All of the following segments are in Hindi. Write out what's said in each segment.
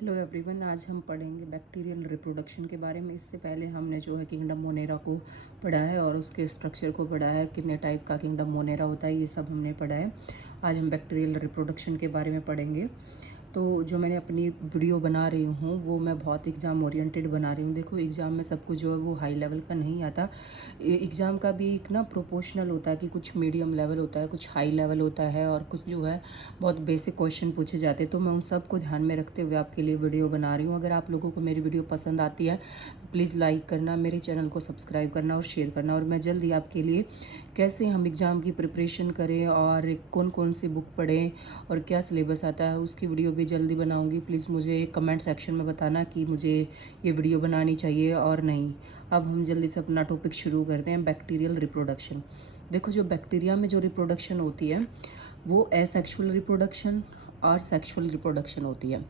हेलो एवरीवन, आज हम पढ़ेंगे बैक्टीरियल रिप्रोडक्शन के बारे में। इससे पहले हमने जो है किंगडम मोनेरा को पढ़ा है और उसके स्ट्रक्चर को पढ़ा है, कितने टाइप का किंगडम मोनेरा होता है, ये सब हमने पढ़ा है। आज हम बैक्टीरियल रिप्रोडक्शन के बारे में पढ़ेंगे। तो जो मैंने अपनी वीडियो बना रही हूँ वो मैं बहुत एग्ज़ाम ओरिएंटेड बना रही हूँ। देखो, एग्ज़ाम में सब कुछ जो है वो हाई लेवल का नहीं आता। एग्ज़ाम का भी एक ना प्रोपोर्शनल होता है कि कुछ मीडियम लेवल होता है, कुछ हाई लेवल होता है और कुछ जो है बहुत बेसिक क्वेश्चन पूछे जाते हैं। तो मैं उन सब को ध्यान में रखते हुए आपके लिए वीडियो बना रही हूँ। अगर आप लोगों को मेरी वीडियो पसंद आती है प्लीज़ लाइक करना, मेरे चैनल को सब्सक्राइब करना और शेयर करना। और मैं जल्दी आपके लिए कैसे हम एग्ज़ाम की प्रिपरेशन करें और कौन कौन सी बुक पढ़ें और क्या सिलेबस आता है उसकी वीडियो भी जल्दी बनाऊंगी। प्लीज़ मुझे कमेंट सेक्शन में बताना कि मुझे ये वीडियो बनानी चाहिए और नहीं। अब हम जल्दी से अपना टॉपिक शुरू करते हैं, बैक्टीरियल रिप्रोडक्शन। देखो, जो बैक्टीरिया में जो रिप्रोडक्शन होती है वो एसेक्सुअल रिप्रोडक्शन और सेक्सुअल रिप्रोडक्शन होती है।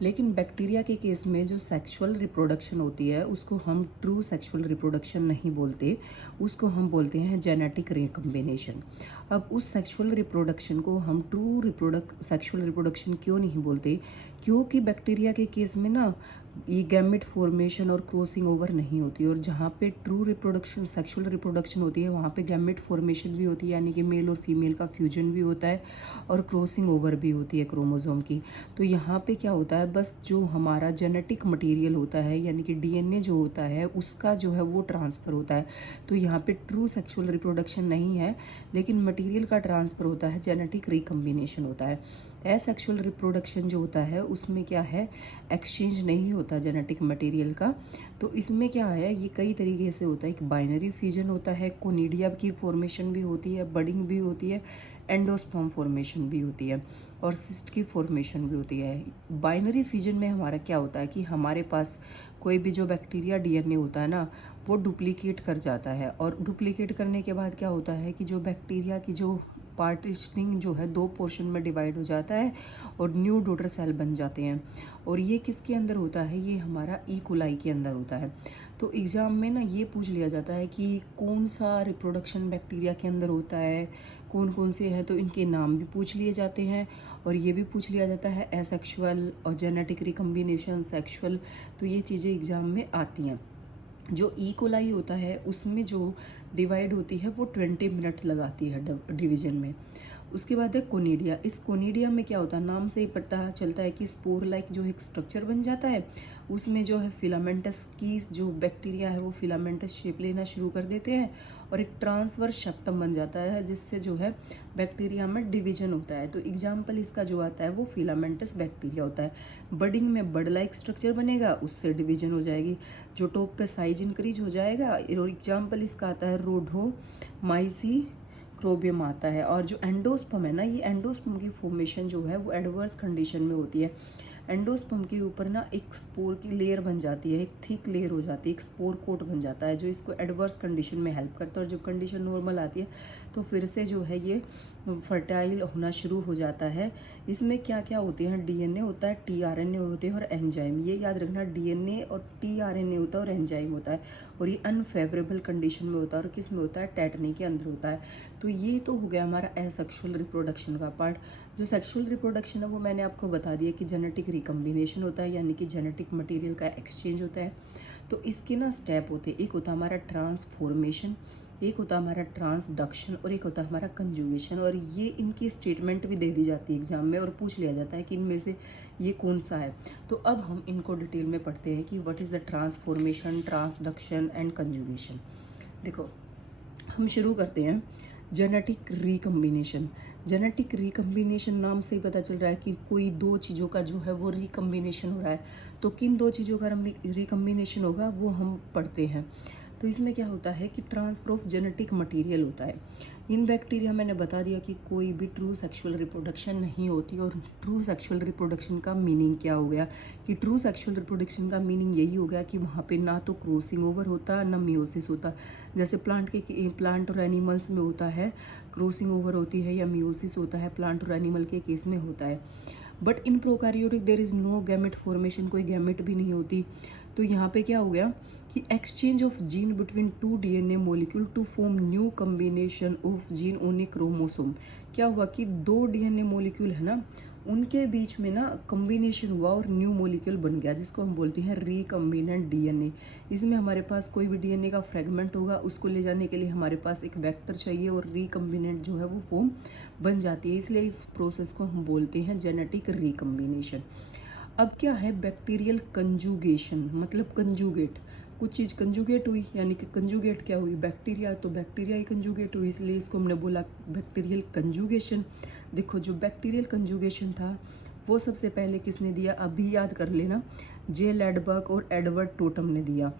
लेकिन बैक्टीरिया के केस में जो सेक्सुअल रिप्रोडक्शन होती है उसको हम ट्रू सेक्सुअल रिप्रोडक्शन नहीं बोलते, उसको हम बोलते हैं जेनेटिक रिकम्बिनेशन। अब उस सेक्सुअल रिप्रोडक्शन को हम ट्रू सेक्सुअल रिप्रोडक्शन क्यों नहीं बोलते? क्योंकि बैक्टीरिया के केस में ना ये गैमेट फॉर्मेशन और क्रॉसिंग ओवर नहीं होती, और जहाँ पे ट्रू रिप्रोडक्शन सेक्सुअल रिप्रोडक्शन होती है वहाँ पे गैमेट फॉर्मेशन भी होती है, यानी कि मेल और फीमेल का फ्यूजन भी होता है और क्रॉसिंग ओवर भी होती है क्रोमोसोम की। तो यहाँ पे क्या होता है, बस जो हमारा जेनेटिक मटेरियल होता है यानी कि डीएनए जो होता है उसका जो है वो ट्रांसफ़र होता है। तो यहाँ पे ट्रू सेक्सुअल रिप्रोडक्शन नहीं है, लेकिन मटेरियल का ट्रांसफ़र होता है, जेनेटिक रिकम्बिनेशन होता है। एसेक्सुअल रिप्रोडक्शन जो होता है उसमें क्या है, एक्सचेंज नहीं होता जेनेटिक मटेरियल का। तो इसमें क्या है, ये कई तरीके से होता है। एक बाइनरी फ्यूजन होता है, कोनिडिया की फॉर्मेशन भी होती है, बडिंग भी होती है, एंडोस्पर्म फॉर्मेशन भी होती है और सिस्ट की फॉर्मेशन भी होती है। बाइनरी फ्यूजन में हमारा क्या होता है कि हमारे पास कोई भी जो बैक्टीरिया डीएनए होता है ना वो डुप्लीकेट कर जाता है, और डुप्लीकेट करने के बाद क्या होता है कि जो बैक्टीरिया की जो पार्टीशनिंग जो है दो पोर्शन में डिवाइड हो जाता है और न्यू डॉटर सेल बन जाते हैं। और ये किसके अंदर होता है, ये हमारा ई कोलाई के अंदर होता है। तो एग्ज़ाम में ना ये पूछ लिया जाता है कि कौन सा रिप्रोडक्शन बैक्टीरिया के अंदर होता है, कौन कौन से हैं, तो इनके नाम भी पूछ लिए जाते हैं। और ये भी पूछ लिया जाता है एसेक्सुअल और जेनेटिक रिकम्बिनेशन, सेक्सुअल। तो ये चीज़ें एग्ज़ाम में आती हैं। जो ई कोलाई होता है उसमें जो डिवाइड होती है वो 20 मिनट लगाती है डिवीजन में। उसके बाद है कोनिडिया। इस कोनिडिया में क्या होता है, नाम से ही पता चलता है कि स्पोर लाइक जो एक स्ट्रक्चर बन जाता है, उसमें जो है फिलामेंटस की जो बैक्टीरिया है वो फिलामेंटस शेप लेना शुरू कर देते हैं और एक ट्रांसवर्स सेप्टम बन जाता है जिससे जो है बैक्टीरिया में डिवीजन होता है। तो एग्जाम्पल इसका जो आता है वो फिलामेंटस बैक्टीरिया होता है। बडिंग में बड लाइक स्ट्रक्चर बनेगा, उससे डिवीजन हो जाएगी, जो टॉप पे साइज इंक्रीज हो जाएगा। और एग्जाम्पल इसका आता है रोडो माइसी क्रोबियम आता है। और जो एंडोस्पर्म है ना, ये एंडोस्पर्म की फॉर्मेशन जो है वो एडवर्स कंडीशन में होती है। एंडोस्पर्म के ऊपर ना एक स्पोर की लेयर बन जाती है, एक थिक लेयर हो जाती है, एक स्पोर कोट बन जाता है जो इसको एडवर्स कंडीशन में हेल्प करता है। और जब कंडीशन नॉर्मल आती है तो फिर से जो है ये फर्टाइल होना शुरू हो जाता है। इसमें क्या क्या होते हैं, डीएनए होता है, टीआरएनए होते हैं और एंजाइम। ये याद रखना, डीएनए और टीआरएनए होता है और एंजाइम होता है। और ये अनफेवरेबल कंडीशन में होता है और किस में होता है, टेटनी के अंदर होता है। तो ये तो हो गया हमारा एसेक्सुअल रिप्रोडक्शन का पार्ट। जो सेक्सुअल रिप्रोडक्शन है वो मैंने आपको बता दिया कि जेनेटिक रिकम्बिनेशन होता है, यानी कि जेनेटिक मटेरियल का एक्सचेंज होता है। तो इसके ना स्टेप होते हैं, एक होता है हमारा ट्रांसफॉर्मेशन, एक होता है हमारा ट्रांसडक्शन और एक होता है हमारा कंजुगेशन। और ये इनकी स्टेटमेंट भी दे दी जाती है एग्जाम में और पूछ लिया जाता है कि इनमें से ये कौन सा है। तो अब हम इनको डिटेल में पढ़ते हैं कि what is the transformation, transduction and conjugation. देखो, हम शुरू करते हैं जेनेटिक रिकम्बिनेशन। जेनेटिक रिकम्बिनेशन नाम से ही पता चल रहा है कि कोई दो चीज़ों का जो है वो रिकम्बिनेशन हो रहा है। तो किन दो चीज़ों का रिकम्बिनेशन होगा वो हम पढ़ते हैं। तो इसमें क्या होता है कि ट्रांसफर ऑफ जेनेटिक मटेरियल होता है। इन बैक्टीरिया मैंने बता दिया कि कोई भी ट्रू सेक्सुअल रिप्रोडक्शन नहीं होती। और ट्रू सेक्सुअल रिप्रोडक्शन का मीनिंग क्या हो गया कि ट्रू सेक्सुअल रिप्रोडक्शन का मीनिंग यही हो गया कि वहाँ पे ना तो क्रॉसिंग ओवर होता ना मियोसिस होता। जैसे प्लांट और एनिमल्स में होता है क्रॉसिंग ओवर होती है या मियोसिस होता है, प्लांट और एनिमल के केस में होता है। But in prokaryotic there is no gamete formation, कोई गैमेट भी नहीं होती। तो यहाँ पे क्या हो गया कि exchange of gene between two DNA molecule to form new combination of gene on a chromosome. क्या हुआ कि दो डीएनए मॉलिक्यूल है ना, उनके बीच में ना कम्बिनेशन हुआ और न्यू मॉलिक्यूल बन गया, जिसको हम बोलते हैं रिकम्बिनेंट डीएनए। इसमें हमारे पास कोई भी डीएनए का फ्रेगमेंट होगा, उसको ले जाने के लिए हमारे पास एक वेक्टर चाहिए और रिकम्बिनेंट जो है वो फॉर्म बन जाती है। इसलिए इस प्रोसेस को हम बोलते हैं जेनेटिक रिकम्बिनेशन। अब क्या है बैक्टीरियल कंजुगेशन, मतलब कंजुगेट, कुछ चीज़ कंजुगेट हुई, यानी कि कंजुगेट क्या हुई, बैक्टीरिया, तो बैक्टीरिया ही कंजुगेट हुई, इसलिए इसको हमने बोला बैक्टीरियल कंजुगेशन। देखो जो बैक्टीरियल कंजुगेशन था वो सबसे पहले किसने दिया, अभी याद कर लेना, जे लैडबर्ग और एडवर्ड टोटम ने दिया।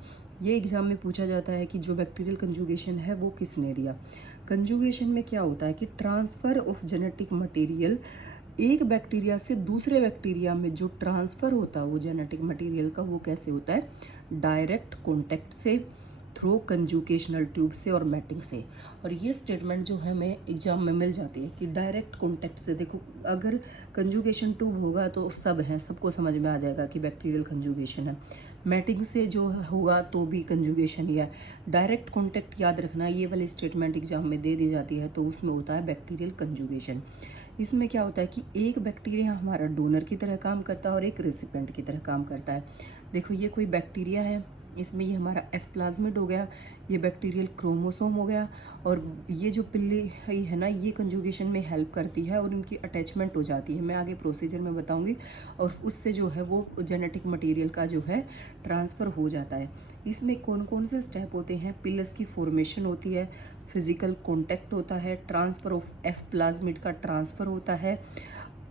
ये एग्जाम में पूछा जाता है कि जो बैक्टीरियल कंजुगेशन है वो किसने दिया। कंजुगेशन में क्या होता है कि ट्रांसफर ऑफ जेनेटिक मटेरियल, एक बैक्टीरिया से दूसरे बैक्टीरिया में जो ट्रांसफ़र होता है वो जेनेटिक मटेरियल का, वो कैसे होता है, डायरेक्ट कॉन्टैक्ट से, थ्रू कंजुगेशनल ट्यूब से और मैटिंग से। और ये स्टेटमेंट जो है हमें एग्जाम में मिल जाती है कि डायरेक्ट कॉन्टैक्ट से। देखो अगर कंजुगेशन ट्यूब होगा तो सब है, सबको समझ में आ जाएगा कि बैक्टीरियल कंजुगेशन है। मैटिंग से जो होगा तो भी कंजुगेशन ही है। डायरेक्ट कॉन्टैक्ट याद रखना, ये वाली स्टेटमेंट एग्जाम में दे दी जाती है तो उसमें होता है बैक्टीरियल कंजुगेशन। इसमें क्या होता है कि एक बैक्टीरिया हमारा डोनर की तरह काम करता है और एक रेसिपिएंट की तरह काम करता है। देखो ये कोई बैक्टीरिया है, इसमें ये हमारा एफ प्लाज्मिड हो गया, ये बैक्टीरियल क्रोमोसोम हो गया, और ये जो पिल्ली है ना, ये कंजुगेशन में हेल्प करती है और इनकी अटैचमेंट हो जाती है, मैं आगे प्रोसीजर में बताऊंगी, और उससे जो है वो जेनेटिक मटेरियल का जो है ट्रांसफ़र हो जाता है। इसमें कौन कौन से स्टेप होते हैं, पिलस की फॉर्मेशन होती है, फिजिकल कॉन्टैक्ट होता है, ट्रांसफ़र ऑफ एफ प्लाज्मिड का ट्रांसफ़र होता है,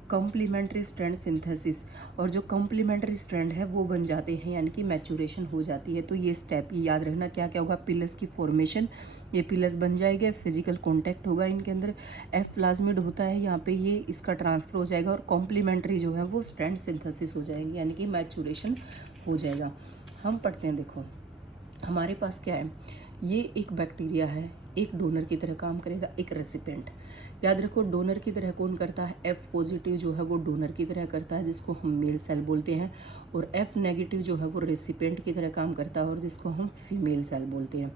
कॉम्प्लीमेंट्री स्ट्रैंड सिंथेसिस, और जो कॉम्प्लीमेंट्री स्ट्रैंड है वो बन जाते हैं, यानी कि मैचुरेशन हो जाती है। तो ये स्टेप ये याद रखना, क्या क्या होगा, पिलस की फॉर्मेशन, ये पिलस बन जाएगा, फिजिकल कॉन्टैक्ट होगा इनके अंदर, एफ प्लाज्मिड होता है यहाँ पे, ये इसका ट्रांसफ़र हो जाएगा, और कॉम्प्लीमेंट्री जो है वो स्ट्रैंड सिंथेसिस हो जाएंगे, यानी कि मैचुरेशन हो जाएगा। हम पढ़ते हैं, देखो हमारे पास क्या है, ये एक बैक्टीरिया है, एक डोनर की तरह काम करेगा, एक रेसिपिएंट। याद रखो डोनर की तरह कौन करता है, एफ पॉजिटिव जो है वो डोनर की तरह करता है, जिसको हम मेल सेल बोलते हैं, और एफ नेगेटिव जो है वो रेसिपिएंट की तरह काम करता है और जिसको हम फीमेल सेल बोलते हैं।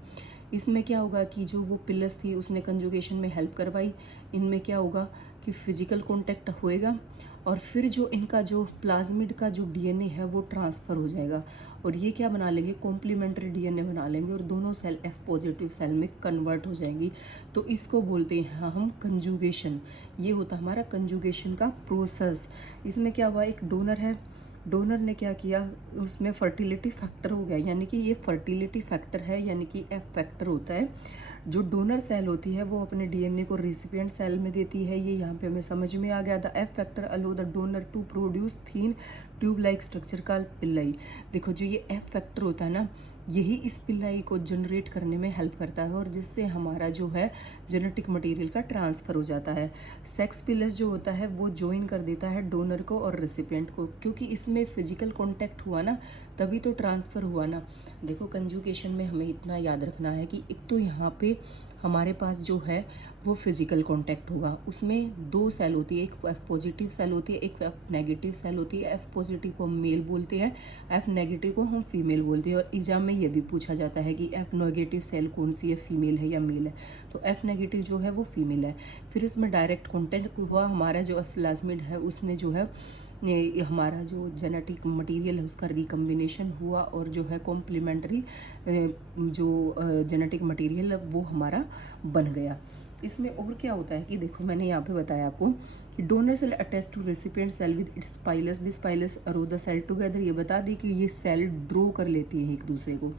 इसमें क्या होगा कि जो वो पिलस थी उसने कंजुगेशन में हेल्प करवाई, इनमें क्या होगा कि फिजिकल कॉन्टैक्ट होएगा, और फिर जो इनका जो प्लाज्मिड का जो डीएनए है वो ट्रांसफ़र हो जाएगा, और ये क्या बना लेंगे, कॉम्प्लीमेंट्री डीएनए बना लेंगे, और दोनों सेल एफ पॉजिटिव सेल में कन्वर्ट हो जाएंगी। तो इसको बोलते हैं हम कंजुगेशन। ये होता है हमारा कंजुगेशन का प्रोसेस। इसमें क्या हुआ, एक डोनर है, डोनर ने क्या किया, उसमें फर्टिलिटी फैक्टर हो गया, यानी कि ये फर्टिलिटी फैक्टर है, यानी कि एफ फैक्टर होता है। जो डोनर सेल होती है वो अपने डीएनए को रेसिपिएंट सेल में देती है, ये यहाँ पे हमें समझ में आ गया। The F factor allow the donor to produce thin tube like structure का पिल्लाई। देखो जो ये एफ फैक्टर होता है ना, यही इस पिल्लाई को जनरेट करने में हेल्प करता है, और जिससे हमारा जो है जेनेटिक मटेरियल का ट्रांसफ़र हो जाता है। सेक्स पिलस जो होता है वो ज्वाइन कर देता है डोनर को और रेसिपिएंट को, क्योंकि इसमें फिजिकल कॉन्टैक्ट हुआ ना, तभी तो ट्रांसफ़र हुआ ना। देखो कंजुगेशन में हमें इतना याद रखना है कि एक तो यहाँ पे हमारे पास जो है वो फिजिकल कांटेक्ट होगा, उसमें दो सेल होती है, एक एफ पॉजिटिव सेल होती है, एक एफ नेगेटिव सेल होती है। एफ पॉजिटिव को हम मेल बोलते हैं, एफ नेगेटिव को हम फीमेल बोलते हैं। और एग्जाम में ये भी पूछा जाता है कि एफ नेगेटिव सेल कौन सी है, फीमेल है या मेल है, तो एफ नेगेटिव जो है वो फीमेल है। फिर इसमें डायरेक्ट कॉन्टेक्ट हुआ, हमारा जो एफ प्लाज्मिड है उसने जो है हमारा जो जेनेटिक मटेरियल है उसका रिकम्बिनेशन हुआ, और जो है कॉम्प्लीमेंट्री जो जेनेटिक मटेरियल है वो हमारा बन गया। इसमें और क्या होता है कि देखो मैंने यहाँ पे बताया आपको कि donor cell attach to recipient cell with its pilus, this pilus draw the cell together. ये बता दी कि ये सेल ड्रॉ कर लेती है एक दूसरे को,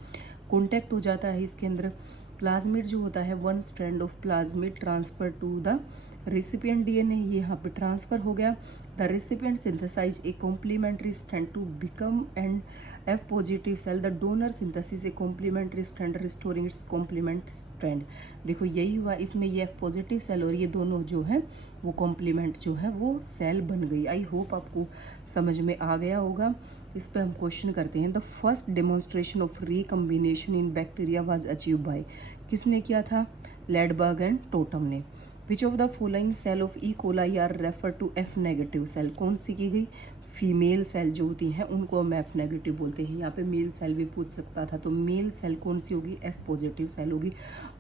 कॉन्टैक्ट हो जाता है इसके अंदर। प्लाज्मिड जो होता है, one strand of plasmid transfer to the recipient DNA, ये यहाँ पे ट्रांसफर हो गया। The recipient synthesize a complementary strand to become and F positive cell, the donor synthesis a complementary strand restoring its complement strand. देखो यही हुआ, इसमें ये एफ पॉजिटिव सेल और ये दोनों जो है वो कॉम्प्लीमेंट जो है वो सेल बन गई। आई होप आपको समझ में आ गया होगा। इस पर हम क्वेश्चन करते हैं। The first demonstration of recombination in bacteria was achieve by, किसने किया था, लैडबर्ग एंड टोटम ने। Which of the following cell of E coli are refer to F negative cell, कौन सी की गई, फीमेल सेल जो होती हैं उनको हम एफ नेगेटिव बोलते हैं। यहाँ पे मेल सेल भी पूछ सकता था, तो मेल सेल कौन सी होगी, एफ पॉजिटिव सेल होगी।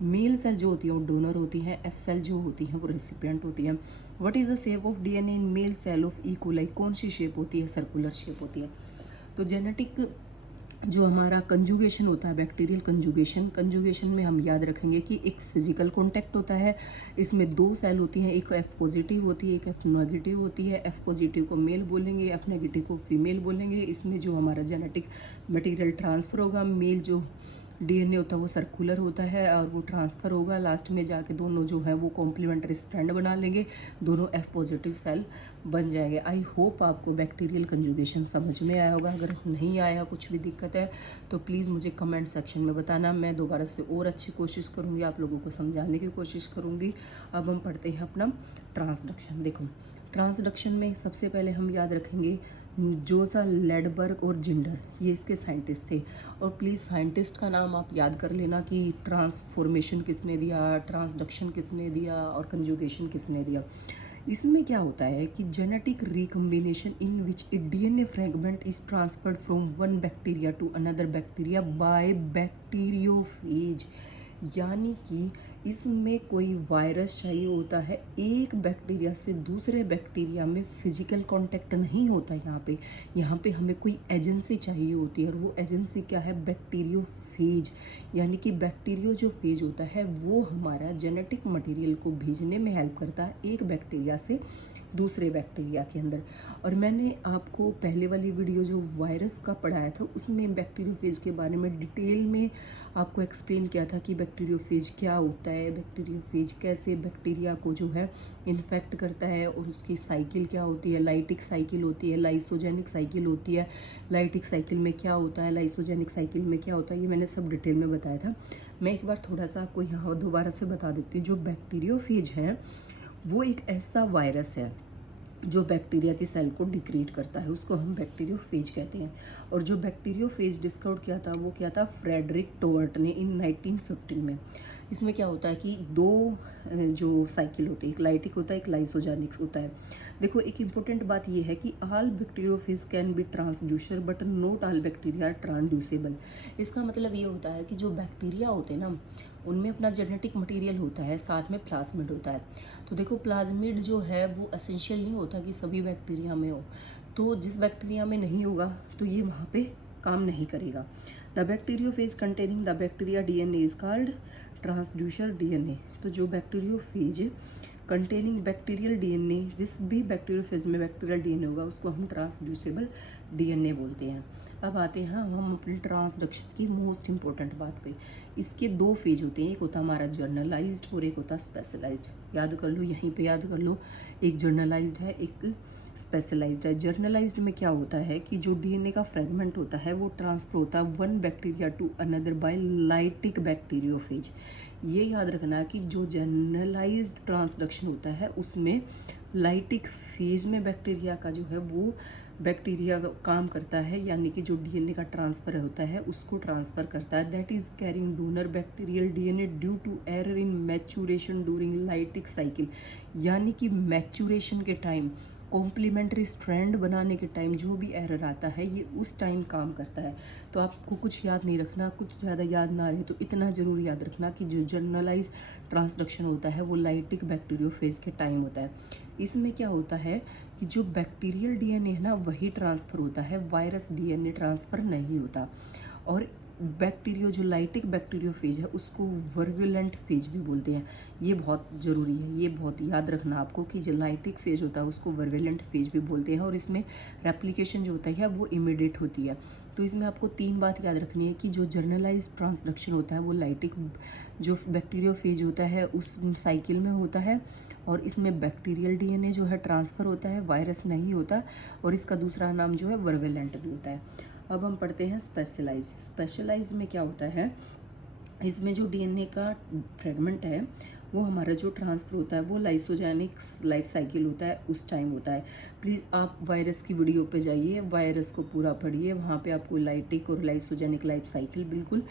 मेल सेल जो होती है वो डोनर होती हैं, एफ सेल जो होती हैं वो रेसिपिएंट होती हैं। What is the shape of DNA in male cell of E coli, कौन सी शेप होती है, सर्कुलर शेप होती है। तो जेनेटिक जो हमारा कंजुगेशन होता है, बैक्टीरियल कंजुगेशन में हम याद रखेंगे कि एक फिजिकल कॉन्टैक्ट होता है, इसमें दो सेल होती हैं, एक एफ पॉजिटिव होती है, एक एफ नेगेटिव होती है। एफ पॉजिटिव को मेल बोलेंगे, एफ नेगेटिव को फीमेल बोलेंगे। इसमें जो हमारा जेनेटिक मटेरियल ट्रांसफर होगा, मेल जो डीएनए होता है वो सर्कुलर होता है और वो ट्रांसफर होगा, लास्ट में जाके दोनों जो है वो कॉम्प्लीमेंट्री स्ट्रैंड बना लेंगे, दोनों एफ पॉजिटिव सेल बन जाएंगे। आई होप आपको बैक्टीरियल कंजुगेशन समझ में आया होगा। अगर नहीं आया, कुछ भी दिक्कत है तो प्लीज़ मुझे कमेंट सेक्शन में बताना, मैं दोबारा से और अच्छी कोशिश करूँगी, आप लोगों को समझाने की कोशिश करूँगी। अब हम पढ़ते हैं अपना ट्रांसडक्शन। देखो ट्रांसडक्शन में सबसे पहले हम याद रखेंगे जोसा लेडबर्ग और जिंडर, ये इसके साइंटिस्ट थे। और प्लीज़ साइंटिस्ट का नाम आप याद कर लेना कि ट्रांसफॉर्मेशन किसने दिया, ट्रांसडक्शन किसने दिया और कंजुगेशन किसने दिया। इसमें क्या होता है कि genetic recombination in which a DNA fragment is transferred from one bacteria to another bacteria by bacteriophage, यानी कि इसमें कोई वायरस चाहिए होता है, एक बैक्टीरिया से दूसरे बैक्टीरिया में फिजिकल कांटेक्ट नहीं होता। यहाँ पे हमें कोई एजेंसी चाहिए होती है और वो एजेंसी क्या है, बैक्टीरियोफेज। यानी कि बैक्टीरियो जो फेज होता है वो हमारा जेनेटिक मटेरियल को भेजने में हेल्प करता है एक बैक्टीरिया से दूसरे बैक्टीरिया के अंदर। और मैंने आपको पहले वाली वीडियो जो वायरस का पढ़ाया था उसमें बैक्टीरियोफेज के बारे में डिटेल में आपको एक्सप्लेन किया था कि बैक्टीरियोफेज क्या होता है, बैक्टीरियोफेज कैसे बैक्टीरिया को जो है इन्फेक्ट करता है और उसकी साइकिल क्या होती है, लाइटिक साइकिल होती है, लाइसोजेनिक साइकिल होती है। लाइटिक साइकिल में क्या होता है, लाइसोजेनिक साइकिल में क्या होता है, ये मैंने सब डिटेल में बताया था। मैं एक बार थोड़ा सा आपको यहाँ दोबारा से बता देती हूँ। जो बैक्टीरियोफेज है वो एक ऐसा वायरस है जो बैक्टीरिया की सेल को डिग्रेड करता है, उसको हम बैक्टीरियोफेज कहते हैं। और जो बैक्टीरियोफेज डिस्कवर किया था वो क्या था, फ्रेडरिक टोवर्ट ने इन 1915 में। इसमें क्या होता है कि दो जो साइकिल होती है, एक लाइटिक होता है, एक लाइसोजेनिक होता है। देखो एक इम्पोर्टेंट बात ये है कि all bacteriophage can be transducer but not all bacteria are transducible. इसका मतलब ये होता है कि जो बैक्टीरिया होते हैं ना उनमें अपना जेनेटिक मटेरियल होता है, साथ में प्लाज्मिड होता है। तो देखो प्लाज्मिड जो है वो एसेंशियल नहीं होता कि सभी बैक्टीरिया में हो, तो जिस बैक्टीरिया में नहीं होगा तो ये वहाँ पे काम नहीं करेगा। The bacteriophage containing the bacteria DNA is called transducer DNA. तो जो बैक्टीरियोफेज कंटेनिंग बैक्टीरियल डीएनए, जिस भी बैक्टीरियोफेज में बैक्टीरियल डीएनए होगा उसको हम ट्रांसड्यूसेबल डीएनए बोलते हैं। अब आते हैं हम अपनी ट्रांसडक्शन की मोस्ट इंपॉर्टेंट बात पे। इसके दो फेज होते हैं, एक होता है हमारा जर्नलाइज्ड और एक होता है स्पेशलाइज्ड। याद कर लो, यहीं पे याद कर लो, एक जर्नलाइज्ड है, एक स्पेशलाइज्ड है। जर्नलाइज्ड में क्या होता है कि जो डीएनए का फ्रेगमेंट होता है वो ट्रांसफर होता है one bacteria to another by lytic bacteriophage. ये याद रखना है कि जो जर्नलाइज्ड ट्रांसडक्शन होता है उसमें लाइटिक फेज में बैक्टीरिया का जो है वो बैक्टीरिया काम करता है, यानी कि जो डीएनए का ट्रांसफर होता है उसको ट्रांसफर करता है। That is carrying donor bacterial DNA due to error in maturation during lytic cycle. यानी कि मैच्यूरेशन के टाइम, कॉम्प्लीमेंट्री स्ट्रैंड बनाने के टाइम जो भी एरर आता है ये उस टाइम काम करता है। तो आपको कुछ याद नहीं रखना, कुछ ज़्यादा याद ना रहे तो इतना ज़रूर याद रखना कि जो जर्नलाइज ट्रांसडक्शन होता है वो लाइटिक बैक्टीरियोफेज के टाइम होता है। इसमें क्या होता है कि जो बैक्टीरियल डीएनए है ना वही ट्रांसफ़र होता है, वायरस डीएनए ट्रांसफ़र नहीं होता। और बैक्टीरियो जो लाइटिक बैक्टीरियोफेज है उसको वर्गुलेंट फेज भी बोलते हैं। ये बहुत ज़रूरी है, ये बहुत याद रखना आपको कि जो लाइटिक फेज होता है उसको वर्गुलेंट फेज भी बोलते हैं। और इसमें रेप्लिकेशन जो होता है वो इमीडिएट होती है। तो इसमें आपको तीन बात याद रखनी है कि जो जर्नलाइज ट्रांसडक्शन होता है वो लाइटिक जो बैक्टीरियोफेज होता है उस साइकिल में होता है और इसमें बैक्टीरियल डीएनए जो है ट्रांसफ़र होता है, वायरस नहीं होता। और इसका दूसरा नाम जो है वर्गुलेंट भी होता है। अब हम पढ़ते हैं स्पेशलाइज। स्पेशलाइज में क्या होता है, इसमें जो डीएनए का फ्रेगमेंट है वो हमारा जो ट्रांसफ़र होता है वो लाइसोजेनिक लाइफ साइकिल होता है, उस टाइम होता है। प्लीज़ आप वायरस की वीडियो पे जाइए, वायरस को पूरा पढ़िए, वहाँ पे आपको लाइटिक और लाइसोजेनिक लाइफ साइकिल बिल्कुल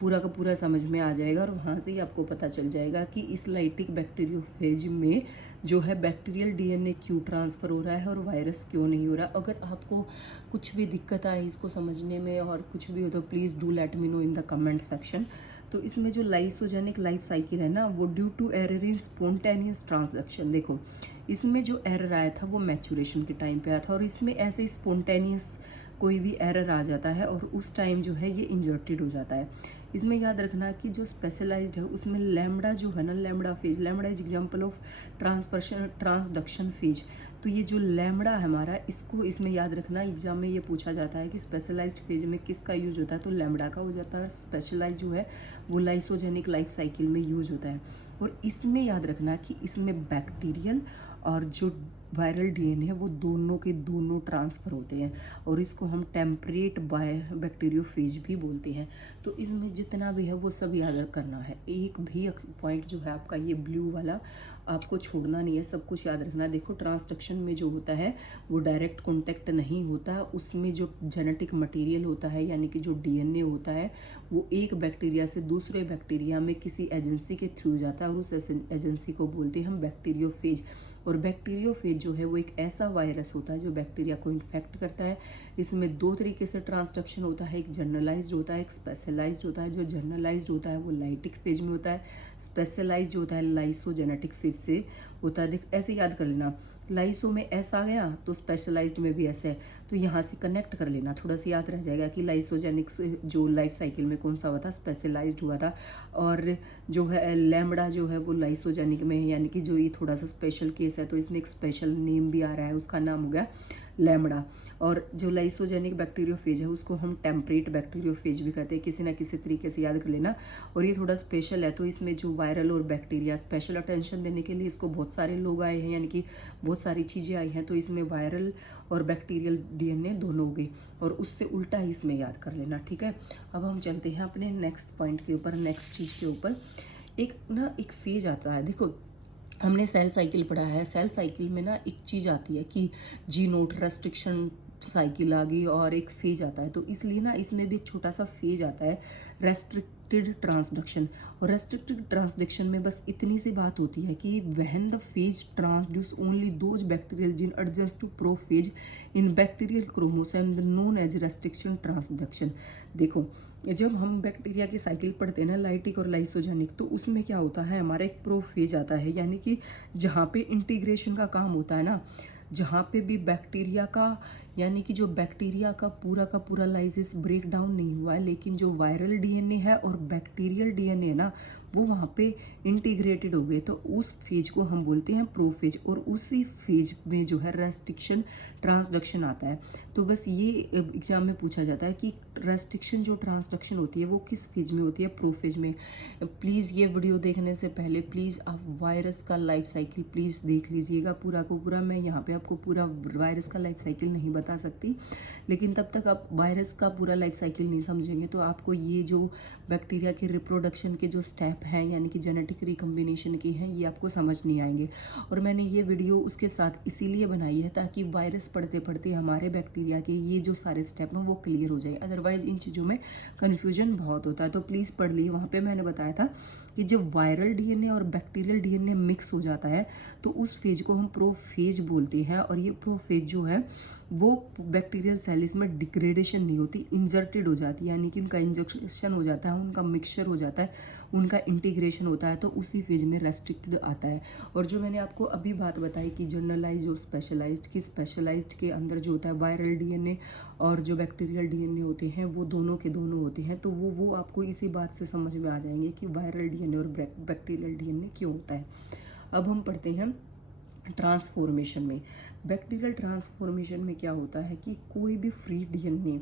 पूरा का पूरा समझ में आ जाएगा और वहाँ से ही आपको पता चल जाएगा कि इस लाइटिक बैक्टीरियोफेज में जो है बैक्टीरियल डीएनए क्यों ट्रांसफ़र हो रहा है और वायरस क्यों नहीं हो रहा। अगर आपको कुछ भी दिक्कत आए इसको समझने में और कुछ भी हो तो please do let me know in the comment section. तो इसमें जो लाइसोजेनिक लाइफ साइकिल है ना, वो due to error in spontaneous transduction, देखो इसमें जो एरर आया था वो मैचुरेशन के टाइम पे आया था और इसमें ऐसे स्पॉन्टेनियस कोई भी एरर आ जाता है और उस टाइम जो है ये इंजर्टेड हो जाता है। इसमें याद रखना कि जो स्पेशलाइज्ड है उसमें लैम्बडा जो है ना, lambda phase, lambda is example of transduction phase. तो ये जो लैम्बडा है हमारा, इसको इसमें याद रखना, एग्जाम में ये पूछा जाता है कि स्पेशलाइज्ड फेज में किसका यूज होता है, तो लैम्बडा का हो जाता है। स्पेशलाइज जो है वो लाइसोजेनिक लाइफ साइकिल में यूज होता है। और इसमें याद रखना कि इसमें बैक्टीरियल और जो वायरल डीएनए है वो दोनों के दोनों ट्रांसफ़र होते हैं और इसको हम टेम्परेट बैक्टीरियोफेज भी बोलते हैं। तो इसमें जितना भी है वो सब याद करना है, एक भी पॉइंट जो है आपका ये ब्लू वाला आपको छोड़ना नहीं है, सब कुछ याद रखना। देखो ट्रांसडक्शन में जो होता है वो डायरेक्ट कॉन्टेक्ट नहीं होता, उसमें जो जेनेटिक मटेरियल होता है यानी कि जो डीएनए होता है वो एक बैक्टीरिया से दूसरे बैक्टीरिया में किसी एजेंसी के थ्रू जाता है और उस एजेंसी को बोलते हैं हम बैक्टीरियोफेज। और बैक्टीरियोफेज जो है वो एक ऐसा वायरस होता है जो बैक्टीरिया को इन्फेक्ट करता है। इसमें दो तरीके से ट्रांसडक्शन होता है, एक जनरलाइज्ड होता है, एक स्पेशलाइज्ड होता है। जो जनरलाइज्ड होता है वो लाइटिक फेज में होता है, स्पेशलाइज्ड होता है लाइसोजेनेटिक फेज से होता है। देख ऐसे याद कर लेना, लाइसो में एस आ गया तो स्पेशलाइज्ड में भी एस है, तो यहाँ से कनेक्ट कर लेना, थोड़ा सा याद रह जाएगा कि लाइसोजेनिक जो लाइफ साइकिल में कौन सा हुआ था, स्पेशलाइज्ड हुआ था। और जो है लैम्बडा जो है वो लाइसोजेनिक में है, यानी कि जो ये थोड़ा सा स्पेशल केस है तो इसमें एक स्पेशल नेम भी आ रहा है, उसका नाम हो गया लैम्बडा। और जो लाइसोजेनिक बैक्टीरियोफेज है उसको हम टेम्परेट बैक्टीरियोफेज भी कहते हैं, किसी ना किसी तरीके से याद कर लेना। और ये थोड़ा स्पेशल है तो इसमें जो वायरल और बैक्टीरिया, स्पेशल अटेंशन देने के लिए इसको बहुत सारे लोग आए हैं, यानी कि बहुत सारी चीज़ें आई हैं, तो इसमें वायरल और बैक्टीरियल डीएनए दोनों हो गए और उससे उल्टा ही इसमें याद कर लेना, ठीक है। अब हम चलते हैं अपने नेक्स्ट पॉइंट के ऊपर, नेक्स्ट चीज़ के ऊपर। एक फेज आता है, देखो हमने सेल साइकिल पढ़ा है, सेल साइकिल में ना एक चीज़ आती है कि जी नोट रेस्ट्रिक्शन साइकिल आ गई और एक फेज आता है, तो इसलिए ना इसमें भी एक छोटा सा फेज आता है, रेस्ट्रिक्टेड ट्रांसडक्शन। और रेस्ट्रिक्टेड ट्रांसडक्शन में बस इतनी सी बात होती है कि when the phage transduce only those bacterial gene adjacent to prophage in bacterial chromosome known as restriction transduction. देखो जब हम बैक्टीरिया की साइकिल पढ़ते हैं ना, लाइटिक और लाइसोजेनिक, तो उसमें क्या होता है, हमारा एक प्रोफेज आता है, यानी कि जहाँ पे इंटीग्रेशन का काम होता है ना, जहाँ पे भी बैक्टीरिया का, यानी कि जो बैक्टीरिया का पूरा लाइसिस ब्रेक डाउन नहीं हुआ है, लेकिन जो वायरल डीएनए है और बैक्टीरियल डीएनए ना वो वहाँ पे इंटीग्रेटेड हो गए, तो उस फेज को हम बोलते हैं प्रोफेज। और उसी फेज में जो है रेस्ट्रिक्शन ट्रांसडक्शन आता है। तो बस ये एग्जाम में पूछा जाता है कि रेस्ट्रिक्शन जो ट्रांसडक्शन होती है वो किस फेज में होती है, प्रोफेज में। प्लीज़ ये वीडियो देखने से पहले प्लीज़ आप वायरस का लाइफ साइकिल प्लीज़ देख लीजिएगा पूरा को पूरा। मैं यहाँ पे आपको पूरा वायरस का लाइफ साइकिल नहीं बता सकती, लेकिन तब तक आप वायरस का पूरा लाइफ साइकिल नहीं समझेंगे तो आपको ये जो बैक्टीरिया के रिप्रोडक्शन के जो स्टेप हैं यानी कि जेनेटिक रिकम्बिनेशन के हैं ये आपको समझ नहीं आएंगे। और मैंने ये वीडियो उसके साथ इसीलिए बनाई है ताकि वायरस पढ़ते पढ़ते हमारे बैक्टीरिया के ये जो सारे स्टेप हैं वो क्लियर हो जाए, अदरवाइज इन चीज़ों में कन्फ्यूजन बहुत होता है। तो प्लीज़ पढ़ लीजिए, वहाँ पे मैंने बताया था कि जब वायरल डीएनए और बैक्टीरियल डीएनए मिक्स हो जाता है तो उस फेज को हम प्रोफेज बोलते हैं। और ये प्रोफेज जो है वो बैक्टीरियल सेल्स में डिग्रेडेशन नहीं होती, इंजर्टेड हो जाती है, यानी कि उनका इंजेक्शन हो जाता है, उनका मिक्सचर हो जाता है, उनका इंटीग्रेशन होता है, तो उसी फेज में रेस्ट्रिक्टेड आता है। और जो मैंने आपको अभी बात बताई कि जनरलाइज और स्पेशलाइज्ड, की स्पेशलाइज्ड के अंदर जो होता है वायरल डीएनए और जो बैक्टीरियल डीएनए होते हैं वो दोनों के दोनों होते हैं, तो वो आपको इसी बात से समझ में आ जाएंगे कि वायरल डीएनए और बैक्टीरियल डीएनए क्यों होता है। अब हम पढ़ते हैं ट्रांसफॉर्मेशन में। बैक्टीरियल ट्रांसफॉर्मेशन में क्या होता है कि कोई भी free DNA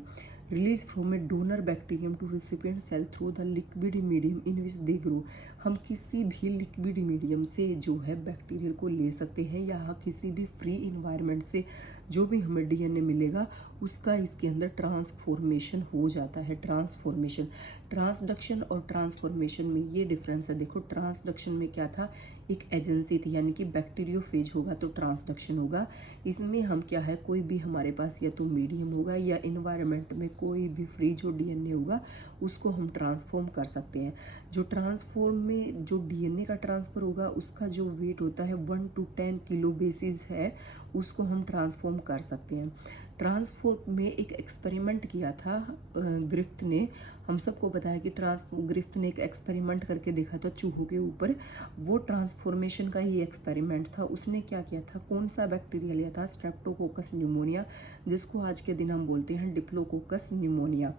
release from a donor bacterium to recipient cell through the liquid medium in which they grow. हम किसी भी लिक्विड मीडियम से जो है बैक्टीरियल को ले सकते हैं या किसी भी फ्री इन्वायरमेंट से जो भी हमें डीएनए मिलेगा उसका इसके अंदर ट्रांसफॉर्मेशन हो जाता है। ट्रांसफॉर्मेशन, ट्रांसडक्शन और ट्रांसफॉर्मेशन में ये डिफरेंस है। देखो ट्रांसडक्शन में क्या था, एक एजेंसी थी, यानी कि बैक्टीरियोफेज होगा तो ट्रांसडक्शन होगा। इसमें हम क्या है, कोई भी हमारे पास या तो मीडियम होगा या इन्वायरमेंट में कोई भी फ्री जो डीएनए होगा उसको हम ट्रांसफॉर्म कर सकते हैं। जो ट्रांसफॉर्म में जो डीएनए का ट्रांसफर होगा उसका जो वेट होता है 1 to 10 किलो बेसिस है, उसको हम ट्रांसफॉर्म कर सकते हैं। ट्रांसफॉर्म में एक एक्सपेरिमेंट किया था ग्रिफ्थ ने, हम सबको पता है कि ग्रिफ्थ ने एक एक्सपेरिमेंट करके देखा था चूहों के ऊपर, वो ट्रांसफॉर्मेशन का ही एक्सपेरिमेंट था। उसने क्या किया था, कौन सा बैक्टीरिया लिया था, स्ट्रेप्टोकोकस न्यूमोनिया, जिसको आज के दिन हम बोलते हैं डिप्लोकोकस न्यूमोनिया।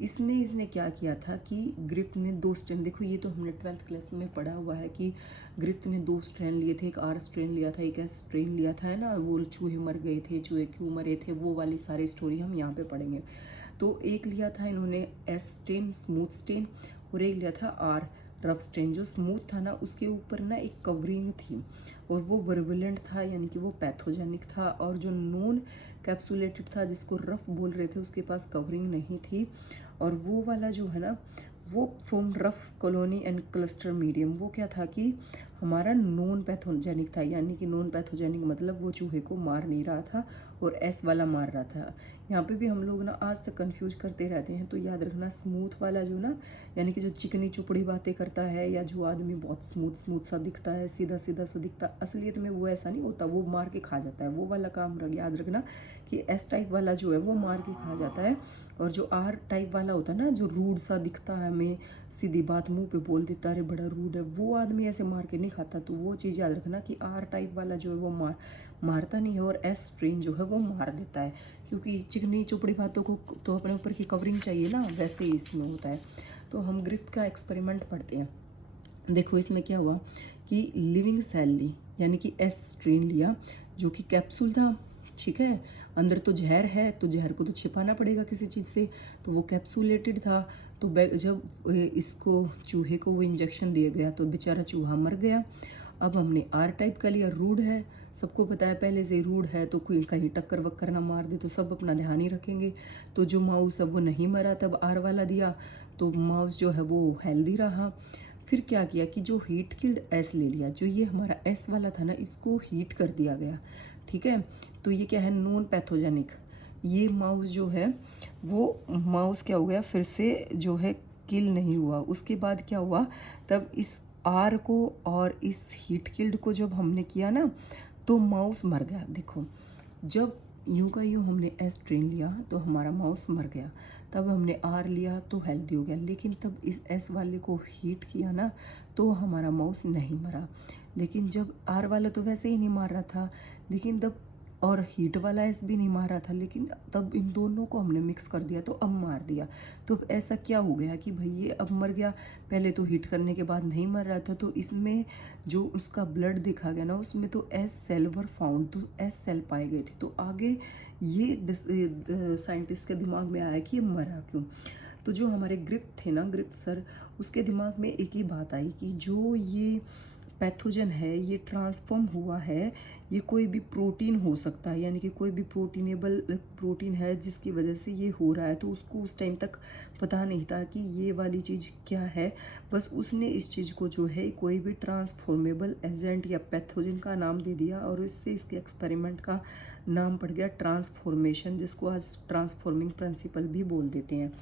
इसमें इसने क्या किया था कि ग्रिफ्थ ने 2 स्ट्रेन, देखो ये तो हमने 12th क्लास में पढ़ा हुआ है कि ग्रिफ्थ ने 2 स्ट्रेन लिए थे, एक आर स्ट्रेन लिया था, एक एस स्ट्रेन लिया था, है ना। वो चूहे मर गए थे, चूहे क्यों मरे थे, वो वाली सारी स्टोरी हम यहाँ पे पढ़ेंगे। तो एक लिया था इन्होंने एस स्ट्रेन, स्मूथ स्ट्रेन, और एक लिया था आर रफ स्ट्रेन। जो स्मूथ था ना उसके ऊपर ना एक कवरिंग थी और वो वर्वुलेंट था, यानी कि वो पैथोजेनिक था। और जो नॉन कैप्सुलेटेड था, जिसको रफ बोल रहे थे, उसके पास कवरिंग नहीं थी। और वो वाला जो है ना, वो from rough colony and cluster medium, वो क्या था कि हमारा नॉन पैथोजेनिक था, यानी कि नॉन पैथोजेनिक मतलब वो चूहे को मार नहीं रहा था और एस वाला मार रहा था। यहाँ पे भी हम लोग ना आज तक कंफ्यूज करते रहते हैं, तो याद रखना स्मूथ वाला जो ना, यानी कि जो चिकनी चुपड़ी बातें करता है या जो आदमी बहुत स्मूथ स्मूथ सा दिखता है, सीधा सीधा सा दिखता है, असलियत में वो ऐसा नहीं होता, वो मार के खा जाता है। वो वाला काम याद रखना कि एस टाइप वाला जो है वो मार के खा जाता है। और जो आर टाइप वाला होता है ना, जो रूड सा दिखता है, हमें सीधी बात मुंह पे बोल देता है, अरे बड़ा रूड है, वो आदमी ऐसे मार के नहीं खाता। तो वो चीज़ याद रखना कि आर टाइप वाला जो है वो मारता नहीं है, और एस स्ट्रेन जो है वो मार देता है, क्योंकि चिकनी चुपड़ी बातों को तो अपने ऊपर की कवरिंग चाहिए ना, वैसे ही इसमें होता है। तो हम ग्रिफ्थ का एक्सपेरिमेंट पढ़ते हैं। देखो इसमें क्या हुआ कि लिविंग सेल ली, यानी कि एस स्ट्रेन लिया, जो कि कैप्सूल था, ठीक है। अंदर तो जहर है, तो जहर को तो छिपाना पड़ेगा किसी चीज़ से, तो वो कैप्सूलेटेड था। तो जब इसको चूहे को वो इंजेक्शन दिया गया तो बेचारा चूहा मर गया। अब हमने आर टाइप का लिया, रूड है, सबको पता है पहले से रूड है, तो कोई कहीं टक्कर वक्कर ना मार दे, तो सब अपना ध्यान ही रखेंगे। तो जो माउस है वो नहीं मरा, तब आर वाला दिया, तो माउस जो है वो हेल्दी रहा। फिर क्या किया कि जो हीट किल्ड एस ले लिया, जो ये हमारा एस वाला था ना, इसको हीट कर दिया गया, ठीक है। तो ये क्या है, नॉन पैथोजेनिक। ये माउस जो है वो माउस क्या हो गया, फिर से जो है किल नहीं हुआ। उसके बाद क्या हुआ, तब इस आर को और इस हीट किल्ड को जब हमने किया ना, तो माउस मर गया। देखो जब यूं का यूं हमने एस ट्रेन लिया तो हमारा माउस मर गया, तब हमने आर लिया तो हेल्दी हो गया। लेकिन तब इस एस वाले को हीट किया ना, तो हमारा माउस नहीं मरा। लेकिन जब आर वाला तो वैसे ही नहीं मार रहा था, लेकिन तब और हीट वाला एस भी नहीं मार रहा था, लेकिन तब इन दोनों को हमने मिक्स कर दिया तो अब मार दिया। तो ऐसा क्या हो गया कि भाई ये अब मर गया, पहले तो हीट करने के बाद नहीं मर रहा था। तो इसमें जो उसका ब्लड देखा गया ना, उसमें तो एस सेल वर फाउंड, तो एस सेल पाए गए थे। तो आगे ये साइंटिस्ट के दिमाग में आया कि ये मरा क्यों। तो जो हमारे ग्रिफ्थ थे ना, ग्रिफ्थ सर, उसके दिमाग में एक ही बात आई कि जो ये पैथोजन है, ये ट्रांसफॉर्म हुआ है, ये कोई भी प्रोटीन हो सकता है, यानी कि कोई भी प्रोटीनेबल प्रोटीन है जिसकी वजह से ये हो रहा है। तो उसको उस टाइम तक पता नहीं था कि ये वाली चीज़ क्या है, बस उसने इस चीज़ को जो है कोई भी ट्रांसफॉर्मेबल एजेंट या पैथोजन का नाम दे दिया, और इससे इसके एक्सपेरिमेंट का नाम पड़ गया ट्रांसफॉर्मेशन, जिसको आज ट्रांसफॉर्मिंग प्रिंसिपल भी बोल देते हैं।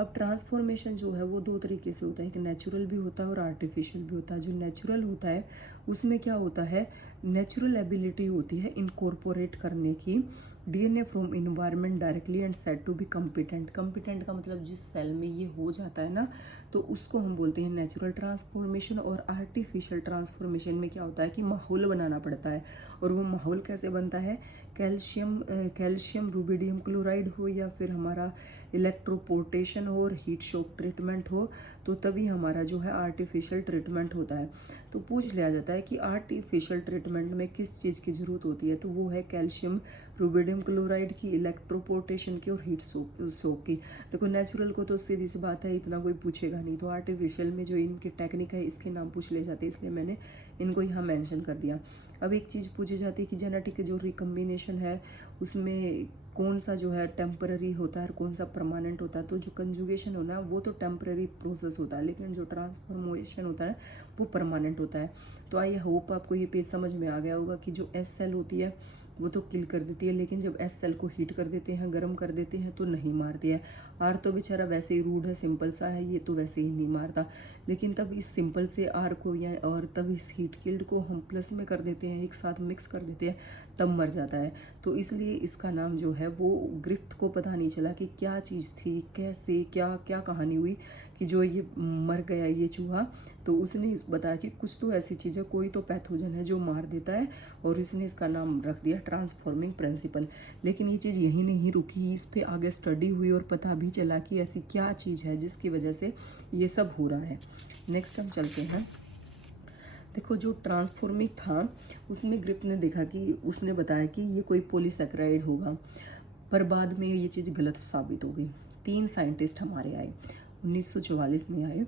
अब ट्रांसफॉर्मेशन जो है वो 2 तरीके से होता है, एक नेचुरल भी होता है और आर्टिफिशियल भी होता है। जो नेचुरल होता है उसमें क्या होता है, नेचुरल एबिलिटी होती है इनकॉर्पोरेट करने की DNA from environment directly and said to be competent. Competent का मतलब जिस सेल में ये हो जाता है ना, तो उसको हम बोलते हैं नेचुरल ट्रांसफॉर्मेशन। और आर्टिफिशियल ट्रांसफॉर्मेशन में क्या होता है कि माहौल बनाना पड़ता है, और वो माहौल कैसे बनता है, कैल्शियम रुबिडियम क्लोराइड हो या फिर हमारा इलेक्ट्रोपोर्टेशन हो और हीट शॉक ट्रीटमेंट हो, तो तभी हमारा जो है आर्टिफिशियल ट्रीटमेंट होता है। तो पूछ लिया जाता है कि आर्टिफिशियल ट्रीटमेंट में किस चीज़ की ज़रूरत होती है, तो वो है कैल्शियम रुबिडियम क्लोराइड की, इलेक्ट्रोपोर्टेशन की और हीट शॉक की। देखो नेचुरल को तो सीधी सी बात है इतना कोई पूछेगा नहीं, तो आर्टिफिशियल में जो इनकी टेक्निक है इसके नाम पूछ ले जाते हैं, इसलिए मैंने इनको यहाँ मेंशन कर दिया। अब एक चीज़ पूछी जाती है कि जेनेटिक जो रिकम्बिनेशन है उसमें कौन सा जो है टेम्पररी होता है और कौन सा परमानेंट होता है। तो जो कंजुगेशन होना वो तो टेम्पररी प्रोसेस होता है, लेकिन जो ट्रांसफॉर्मेशन होता है वो परमानेंट होता है। तो आई होप आपको ये पेज समझ में आ गया होगा कि जो एस सेल होती है वो तो किल कर देती है, लेकिन जब एस सेल को हीट कर देते हैं, गर्म कर देते हैं, तो नहीं मारती है। आर तो बेचारा वैसे ही रूड है, सिंपल सा है, ये तो वैसे ही नहीं मारता। लेकिन तब इस सिंपल से आर को या और तब इस हीट किल्ड को हम प्लस में कर देते हैं, एक साथ मिक्स कर देते हैं, तब मर जाता है। तो इसलिए इसका नाम जो है वो ग्रिफ्थ को पता नहीं चला कि क्या चीज़ थी, कैसे क्या क्या कहानी हुई कि जो ये मर गया ये चूहा। तो उसने बताया कि कुछ तो ऐसी चीज़ है, कोई तो पैथोजन है जो मार देता है, और इसने इसका नाम रख दिया ट्रांसफॉर्मिंग प्रिंसिपल। लेकिन ये चीज़ यहीं नहीं रुकी, इस पर आगे स्टडी हुई और पता भी चला कि ऐसी क्या चीज़ है जिसकी वजह से ये सब हो रहा है। नेक्स्ट हम चलते हैं। देखो जो ट्रांसफॉर्मिंग था उसमें ग्रिफ्थ ने देखा कि उसने बताया कि ये कोई पॉलीसैकेराइड होगा, पर बाद में ये चीज़ गलत साबित हो गई। 3 साइंटिस्ट हमारे आए 1944 में आए,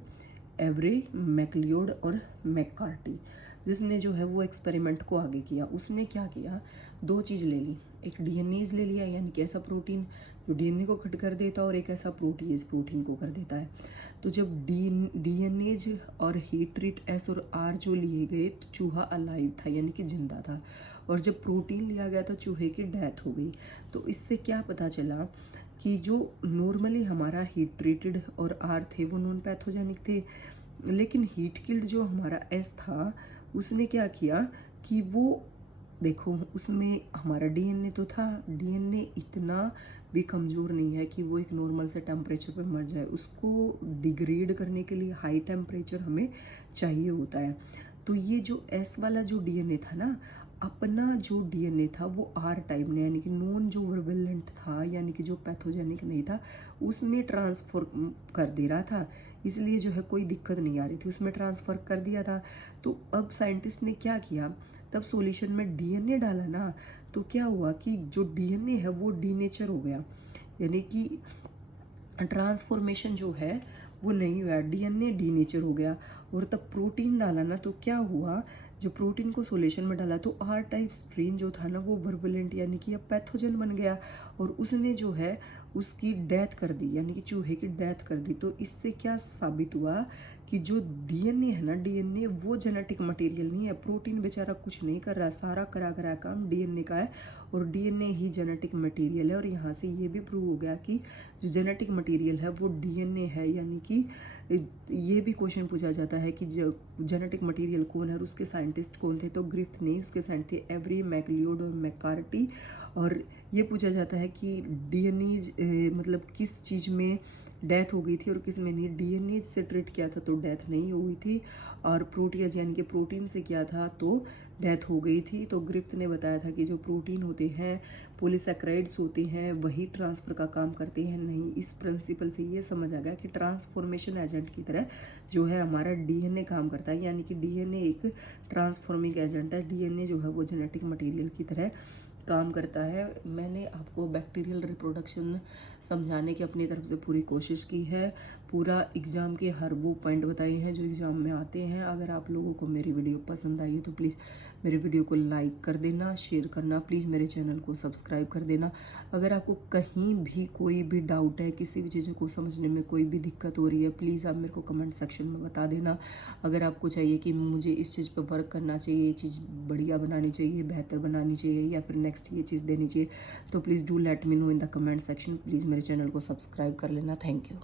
एवरे, मैकलियोड और मैककार्टी, जिसने जो है वो एक्सपेरिमेंट को आगे किया। उसने क्या किया, 2 चीज़ ले ली, एक डीएनएज ले लिया, यानी कि ऐसा प्रोटीन जो डीएनए को कट कर देता है, और एक ऐसा प्रोटीज प्रोटीन को कर देता है। तो जब डीएनएज और हीट ट्रीट एस और आर जो लिए गए तो चूहा अलाइव था, यानी कि जिंदा था, और जब प्रोटीन लिया गया तो चूहे की डेथ हो गई। तो इससे क्या पता चला कि जो नॉर्मली हमारा हीट ट्रीटेड और आर थे वो नॉन पैथोजेनिक थे, लेकिन हीट किल्ड जो हमारा एस था उसने क्या किया कि वो देखो उसमें हमारा डीएनए तो था, डीएनए इतना भी कमज़ोर नहीं है कि वो एक नॉर्मल से टेम्परेचर पे मर जाए, उसको डिग्रेड करने के लिए हाई टेम्परेचर हमें चाहिए होता है। तो ये जो एस वाला जो डीएनए था ना, अपना जो डीएनए था वो आर टाइप में, यानी कि नॉन जो वर्वेलेंट था, यानी कि जो पैथोजेनिक नहीं था, उसमें ट्रांसफर कर दे रहा था। इसलिए जो है कोई दिक्कत नहीं आ रही थी, उसमें ट्रांसफ़र कर दिया था। तो अब साइंटिस्ट ने क्या किया, तब सॉल्यूशन में डीएनए डाला ना, तो क्या हुआ कि जो डीएनए है वो डीनेचर हो गया, यानी कि ट्रांसफॉर्मेशन जो है वो नहीं हुआ, डीएनए डीनेचर हो गया। और तब प्रोटीन डाला ना, तो क्या हुआ, जो प्रोटीन को सॉल्यूशन में डाला तो आर टाइप स्ट्रेन जो था ना वो वर्वुलेंट, यानी कि अब पैथोजन बन गया, और उसने जो है उसकी डेथ कर दी, यानी कि चूहे की डेथ कर दी। तो इससे क्या साबित हुआ कि जो डीएनए है ना, डीएनए वो जेनेटिक मटेरियल नहीं है, प्रोटीन बेचारा कुछ नहीं कर रहा, सारा करा काम डीएनए का है, और डीएनए ही जेनेटिक मटेरियल है। और यहाँ से ये भी प्रूव हो गया कि जो जेनेटिक मटेरियल है वो डीएनए है, यानी कि ये भी क्वेश्चन पूछा जाता है कि जो जेनेटिक मटेरियल कौन है और उसके साइंटिस्ट कौन थे, तो ग्रिफ्थ नहीं, उसके साइंटिस्ट थे एवरी, मैकलियोड और मैककार्टी। और ये पूछा जाता है कि डीएनए मतलब किस चीज़ में डेथ हो गई थी और किस में नहीं। डीएनए से ट्रीट किया था तो डेथ नहीं हुई थी, और प्रोटीज यानी कि प्रोटीन से किया था तो डेथ हो गई थी। तो ग्रिफ्थ ने बताया था कि जो प्रोटीन होते हैं, पॉलीसैकेराइड्स होते हैं, वही ट्रांसफ़र का काम करते हैं। नहीं, इस प्रिंसिपल से ये समझ आ गया कि ट्रांसफॉर्मेशन एजेंट की तरह जो है हमारा डीएनए काम करता है, यानी कि डीएनए एक ट्रांसफॉर्मिंग एजेंट है, डीएनए जो है वो जेनेटिक मटेरियल की तरह काम करता है। मैंने आपको बैक्टीरियल रिप्रोडक्शन समझाने की अपनी तरफ से पूरी कोशिश की है, पूरा एग्ज़ाम के हर वो पॉइंट बताए हैं जो एग्ज़ाम में आते हैं। अगर आप लोगों को मेरी वीडियो पसंद आई है तो प्लीज़ मेरे वीडियो को लाइक कर देना, शेयर करना, प्लीज़ मेरे चैनल को सब्सक्राइब कर देना। अगर आपको कहीं भी कोई भी डाउट है, किसी भी चीज़ को समझने में कोई भी दिक्कत हो रही है, प्लीज़ आप मेरे को कमेंट सेक्शन में बता देना। अगर आपको चाहिए कि मुझे इस चीज़ पर वर्क करना चाहिए, ये चीज़ बढ़िया बनानी चाहिए, बेहतर बनानी चाहिए, या फिर नेक्स्ट ये चीज़ देनी चाहिए, तो please do let me know in the comment section. Please मेरे चैनल को सब्सक्राइब कर लेना। Thank you.